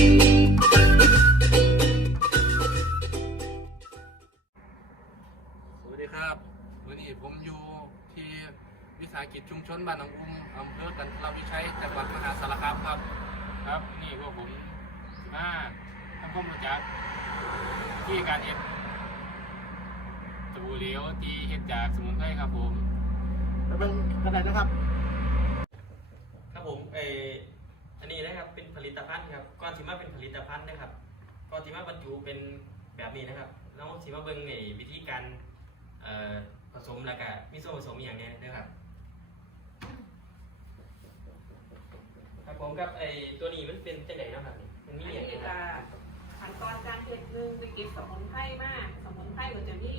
สวัสดีครับวันนี้ผมอยู่ที่วิสาหกิจชุมชนบ้านหนองอุ้มอำเภอกันทรวิชัยจังหวัดมหาสารคามครับ ครับนี่พวกผมมาทำความรู้จักที่การเฮ็ดสบู่เหลวที่เฮ็ดจากสมุนไพรครับผมแล้วเป็นกระดาษนะครับ ครับผมเออ อันนี้นะครับเป็นผลิตภัณฑ์ครับก่อนที่มาเป็นผลิตภัณฑ์นะครับก่อนที่มาบรรจุเป็นแบบนี้นะครับแล้วสิมาเบิ่งในวิธีการผสมแล้วก็มีส่วนผสมอย่างนี้นะครับครับผมครับไอตัวนี้มันเป็นจังไดเนะครับนี่มันมีอันอหย่างนี้ไรคจะขั้นตอนการเฮ็ดหนึ่งไปเก็บสมุนไพรมาก สมุนไพรก็จะมี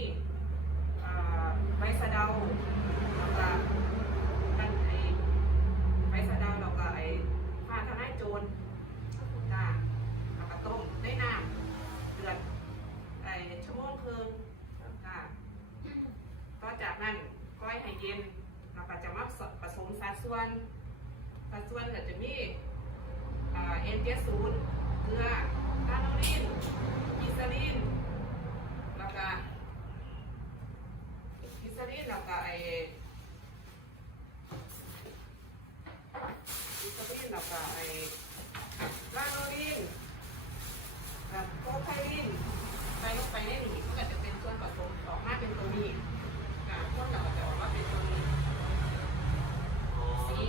ใบสะเดาแล้วก็กันไอใบสะเดาแล้วก็ไอผ้าทนาย โจรจ้าแล้วก็ต้มได้น้ำเดือดไอชั่วโมงครึ่งจ้าต่อจากนั้นก้อยให้เย็นแล้วก็จะมาผสมสัดส่วนสัดส่วนก็จะมีเอ็นเจศูนย์เกลือตาโนลินกิซาลินแล้วก็กิซาลินแล้วก็ไอกิ ซาลินแล้วก็ไอลาโนลินกับโคไคลินไปลงไปในนี้มันก็จะเป็นส่วนผสมออกมาเป็นตัวนี้อ่าพ่นเราก็จะออกมาเป็นตัวนี้สี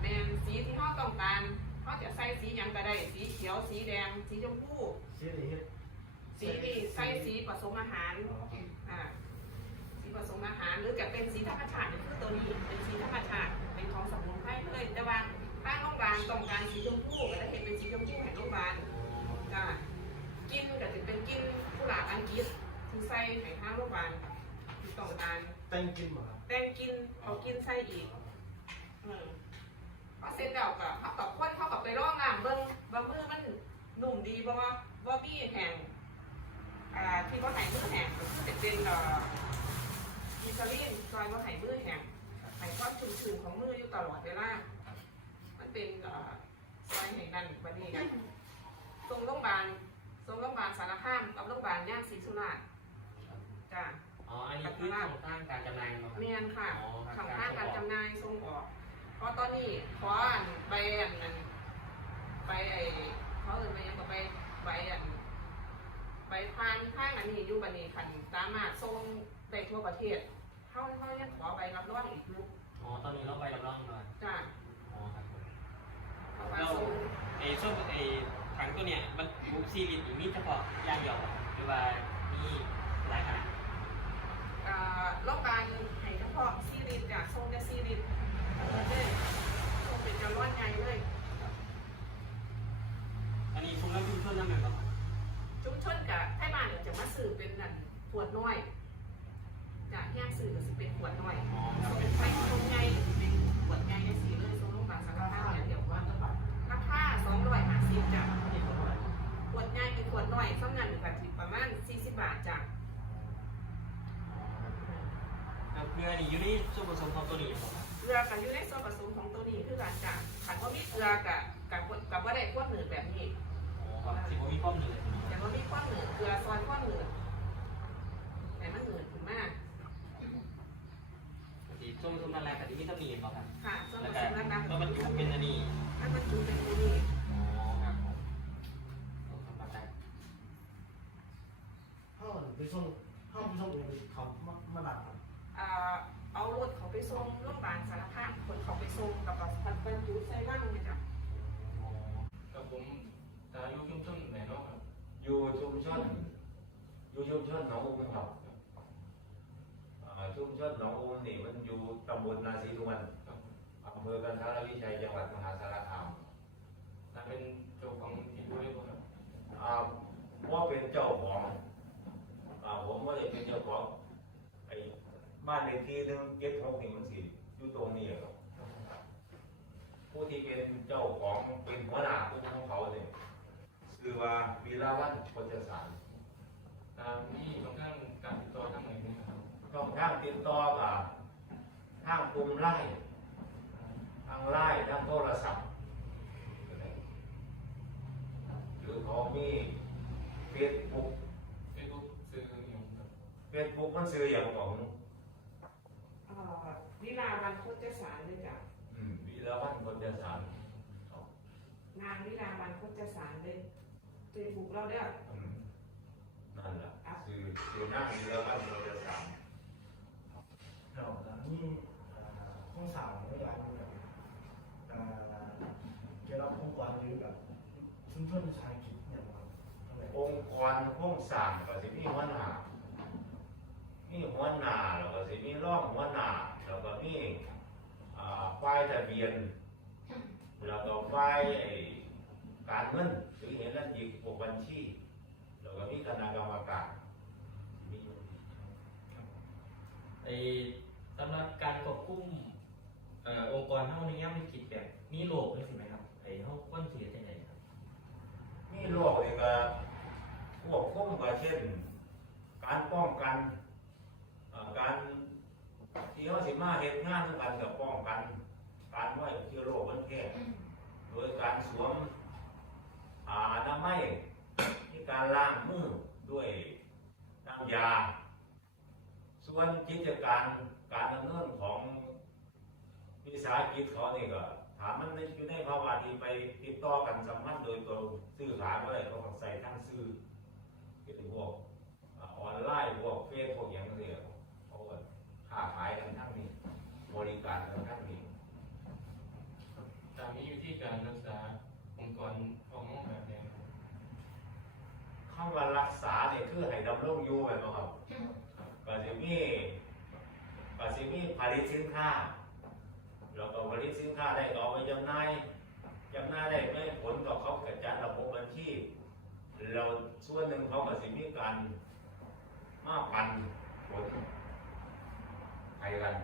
แมนสีที่เขาต้องการเขาจะใส่สียังก็ได้สีเขียวสีแดงสีชมพูสีนี้สีนี่ใส่สีผสมอาหารอ่าสีผสมอาหารหรือจะเป็นสีธรรมชาติคือตัวนี้เป็นสีธรรมชาติเป็นของสมุนไพรเลยแต่ว่า ถ้าโรงพยาบาลต้องการสีชมพูก็จะเห็นเป็นสีชมพูให้โรงพยาบาลจ้ากินก็จะเป็นกินกุหลาบอังกฤษที่ใส่ให้ทางโรงพยาบาลที่ต้องการแต่งกินบ่ครับแต่งกินเขากินไส้อีกอืมพอเสร็จแล้วก็เขากับคนเขากับไปร่องน้ำเบิ้งบางมือมันหนุ่มดีเพราะว่าว่ามีแห่งอ่าที่ว่าไห่มือแห่งก็คือจะเป็นเอ่ออิตาลีนซอยว่าไห่มือแห่งไห่ก้อนชุ่มๆของมืออยู่ตลอดเวลามัน เป็นเอ่อซอยแห่งนั้นวันนี้กันตรงโรงพยาบาลตรงโรงพยาบาลสารคามกับโรงพยาบาลย่านศรีสุราษฎร์จ้าอ๋อ อันนี้คือช่องทางการจำหน่ายเนาะครับเมียนค่ะอ๋อครับทำค่าการจำหน่ายส่งออกเพราะตอนนี้ขออันใบอันนั้นใบไอ้เขาเอ่ยมายังกับใบใบอันใบพานข้างอันนี้อยู่บันนี้คันสามารถส่งได้ทั่วประเทศเขาเขายังขอใบรับรองอีกลูกอ๋อ ตอนนี้เราไปรับรองหน่อยจ้าอ๋อครับผม เพราะว่าเราส่งไอ้ช่วงไอ้ถังตัวเนี้ยมันอยู่ซีรีส์อยู่นี่เฉพาะอย่างเดียวหรือว่ามีหลายขนาดอ่าโรงพยาบาลให้เฉพาะซีรีส์จากส่งแต่ซีรีส์เลยส่งเป็นจำนวนใหญ่เลยอันนี้ชุมน้ำชุมชนน้ำแบบเหรอชุมชนกับไทยบ้านก็จะมาสื่อเป็นนั่นขวดน้อยจากแยกสื่อก็สิเป็นขวดน้อย อ๋อครับเป็เป็น น ไฟตรงไงเป็นขวดไงในสีเลยทรงลงมาสารพัดอย่างเดียวว่าราคาสองร้อยห้าสิบจ้ะขวดไงเป็นขวดน้อยสำนันกับที่ประมาณสี่สิบบาทจ้ะ ครับเกลื อนี่อยู่ในส่วนผสมของตัวนี้เหรอครับเกลือกับอยู่ในส่วนผสมของตัวนี้คือการจ้ะขันว่ามีเกลือกับกับกับว่าได้ขวดหนืดแบบนี้อ๋อครับสิบมีป้อมเลยแต่ว่ามีขวดหนืดเกลือซอยขวดหนืดแต่มันหนืดถึงมากสีส้มส้มนั่นแหละแต่ที่มีตำหนิเหรอครับค่ะส่วนผแล้วสก็มนั้นนะแล้วมันจุเป็นอันนี้ถ้ามันจุเป็นตัวนี้อ๋อครับผมเอาทำมาได้ห้องไปส่งห้องไปส่งเองเขามามาดักครับอ่า เอารถเขาไปส่งโรงพยาบาลสารคามคนเขาไปส่งกับแบบบรรจุใส่ร่างเลยจ้ะอ๋อกับผมตาอยู่ชุมชนไหนเนาะครับอยู่ชุมชนอยู่ชุมชนหนองอุ้มครับอ่าชุมชนหนองอุ้มนี่มันอยู่ตำบลนาศรีทวนอำเภอกันทรวิชัยจังหวัดมหาสารคามตาเป็นเจ้าของที่ด้วยบ่ครับอ่าว่าเป็นเจ้าของอ่าผมว่าจะเป็นเจ้าของไอ้ บ้านเลขที่หนึ่งเก็บหกนี่มันสิอยู่ตรงนี้ครับผู้ที่เป็นเจ้าของเป็นหัวหน้าผู้ของเขาเนี่ยคือว่าวีราวัฒน์พจสารตามนี่ค่อนข้างการติดต่อทางไหนนะครับช่องทางติดต่อกับทางกลุ่มไล่ทางไล่ทางโทรศัพท์มีเฟซบุ๊กเฟซบุ๊กซื้ออย่างครับเฟซบุ๊กมันซื้ออย่างของเอ่อ วิลาวันโคจสารเลยจ้ะอืมวิลาวันคนเดียวสารนางวิลาวันโคจสารเลยเฟซบุ๊กเราเด้ออืมนั่นแหละซื้อซื้อหน้าวิลาวันคนเดียวสารเราแล้วนี่ห้องสาวในร้านนี้แบบเกี่ยวกับองค์กรหรือแบบชุมชนวิสาหกิจอย่างไรเท่าไหร่องค์กรโครงสร้างก็สิมีหัวหน้ามีหัวหน้าแล้วก็สิมีรองหัวหน้า แล้วก็มีอ่าฝ่ายทะเบียน แล้วก็ฝ่ายไอ้การเงินหรือเห็นแล้วอีกพวกบัญชี แล้วก็มีคณะกรรมการมีอยู่ไอ้สำหรับการควบคุมเอ่อองค์กรเฮาในยามวิกฤตแบบมีโรคจังซี่ไหมครับไอ้เฮาควรสิเฮ็ดจังไดครับมีโรคนี่ก็ควบคุมก็เช่น การป้องกันเอ่อการที่เขาสิ มาเฮ็ดงานทุกกันกับป้องกัน การไว้เชื้อโรคมันแพร่โดยการสวมผ้าอนามัยมีการล้างมือด้วยน้ำยา ส่วนกิจการการดำเนินของวิสาหกิจเขานี่ก็ถามมันอยู่ในภาวะที่ไปติดต่อกันสัมพันธ์โดยตรงซื้อขายด้วยเขาก็ใส่ทั้งซื้อเป็นพวกอ่าออนไลน์พวกเฟซพวกอย่างเงี้ยเขาก็ค้าขายกันทั้งนี้ บริการกันทั้งนี้ตามนี้วิธีการรักษาองค์กรของแบบนี้ครับคำว่ารักษาเนี่ยคือให้ดำรงอยู่แบบนั้นครับก็จะมีก็จะมีผลิตสินค้าแล้วก็ผลิตสินค้าได้ก็เอาไปจำหน่ายจำหน่ายได้ไม่ผลต่อเขากระจัดระบบบัญชีเราส่วนหนึ่งเขาก็สิมีการมาปันผลให้กัน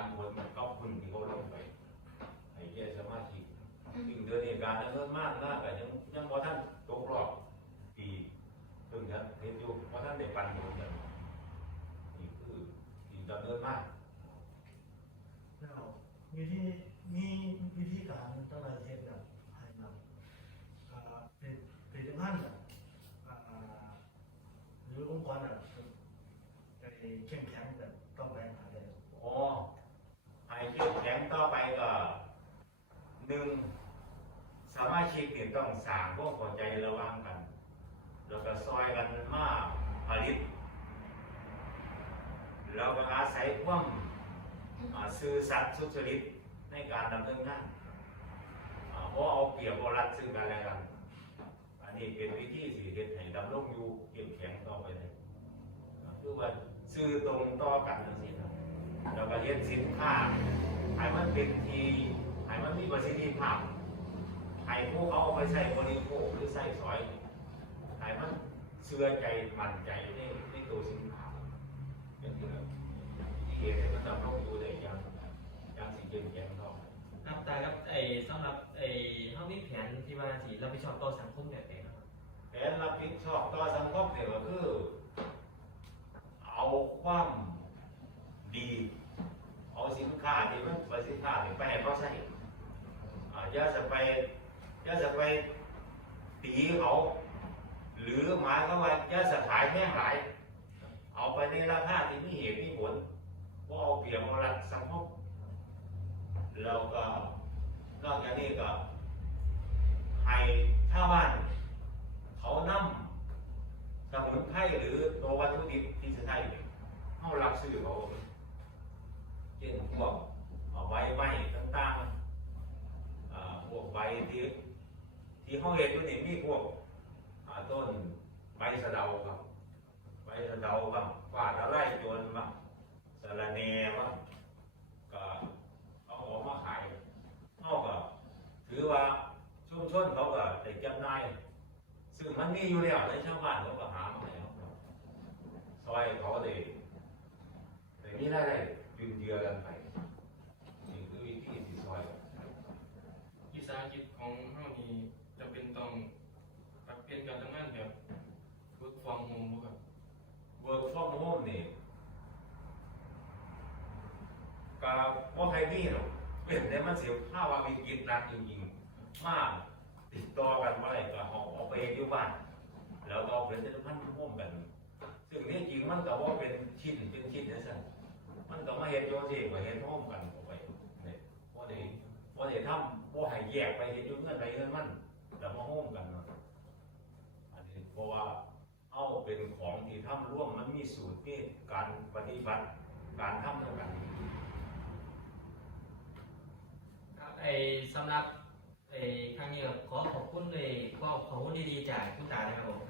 มาปันผลกับคุณที่เขาลงไปให้แก่สมาชิกซึ่งเดินเหตุการณ์นั้นมากนะก็ยังยังพอท่านตกรอบปีเพิ่งจะเห็นอยู่พอท่านได้ปันผลกันนี่คือที่ดำเนินมากแล้วมีที่มีวิธีการตั้งแต่เช่นแบบให้แบบอ่าเป็นผลิตภัณฑ์แบบอ่าหรือองค์กรแบบไอ้เข้มแข็งแบบต้องแบ่งอะไร อ๋อให้เข้มแข็งต่อไปก็หนึ่งสมาชิกเนี่ย ต้องสร้างความเข้าใจระว่างกัน แล้วก็ซอยกันมากผลิตแล้วก็อาศัยความอ่าซื่อสัตย์สุจริตในการดำเนินงานเพราะเอาเปรียบเอารัดซึ่งกันและกัน อันนี้เป็นวิธีสิเฮ็ดให้ดำรงอยู่เข้มแข็งต่อไปได้คือว่าซื่อตรงต่อกันจังซี่นะแล้วก็เฮ็ดสินค้าให้มันเป็นทีให้มันมีประสิทธิภาพ ให้พวกเขาเอาไปใช้บริโภคหรือใช้สอยให้มันเชื่อใจมั่นใจในในตัวสินค้าเป็นที่แบบที่เฮ็ดให้มันดำรงอยู่ได้อย่างอย่างสิเข้มแข็งเท่าครับตาครับไอ้สำหรับไอ้เฮามีแผนที่ว่าสิรับผิดชอบต่อสังคมแบบไหนครับแผนรับผิดชอบต่อสังคมเนี่ยก็คือเอาความดีเอาสินค้าที่มันเป็นสินค้าที่ไปให้เขาใช้อ่าอย่าจะไป อย่าจะไปตีเขาหรือหมายก็ว่าอย่าจะขายแม่หลาย เอาไปในราคาที่มีเหตุมีผลว่าเอาเปรียบเอารัดสังคมแล้วก็นอกจากนี้ก็ให้ชาวบ้าน เขานำสมุนไพรหรือตัววัตถุดิบที่จะใช้เข้ารับซื้อเขาเช่นพวกใบไม้ต่างๆพวกใบที่ ที่เขาเห็นตัวนี้มีพวกต้นใบสะเดาครับใบสะเดาครับฟาดอะไรโจรมาสะระแน่มาก็เอาออกมาขายเขาก็ถือว่าชุมชนเขาก็ได้จำนายซึ่งมันมีอยู่แล้วในชาวบ้านเขาก็หามาแล้วซอยเขาเลยแต่นี่ได้ได้ยืนเยือกันไปนี่คือวิธีที่ซอยวิสาหกิจของเฮานี่ เป็นต้องปรับเปลี่ยนการทำงานแบบ work from home บ่ครับ work from home นี่ก็วอาใครนี่หรอกเป็นได้มันเสียภาวะวิกฤตนักจริงๆมากติดต่อกันว่าอะไรก็หอบไปอยู่บ้าน แล้วก็เป็นเจ้าพันธุ์ร่วมกัน ซึ่งนี่จริงมันก็ว่าเป็นชิ้นเป็นชิ้นนะสั่นมันก็มาเห็นโยเซก็เห็นร่อมกันออกไปเนี่ยว่าเด็กว่าเด็กทำวอาหายแยกไปเห็นอยู่เงื่อนไรเงื่อนมัน แล้วมห้อมกันนะอันนี้เพราะว่าเอาเป็นของที่ทำร่วมมันมีสูตรที่การปฏิบัติการทำเท่ากันครับไอสำหรับไอครั้งนี้ขอขอบคุณเลยขอขอบคุณดีๆจากคุณตานะครับผม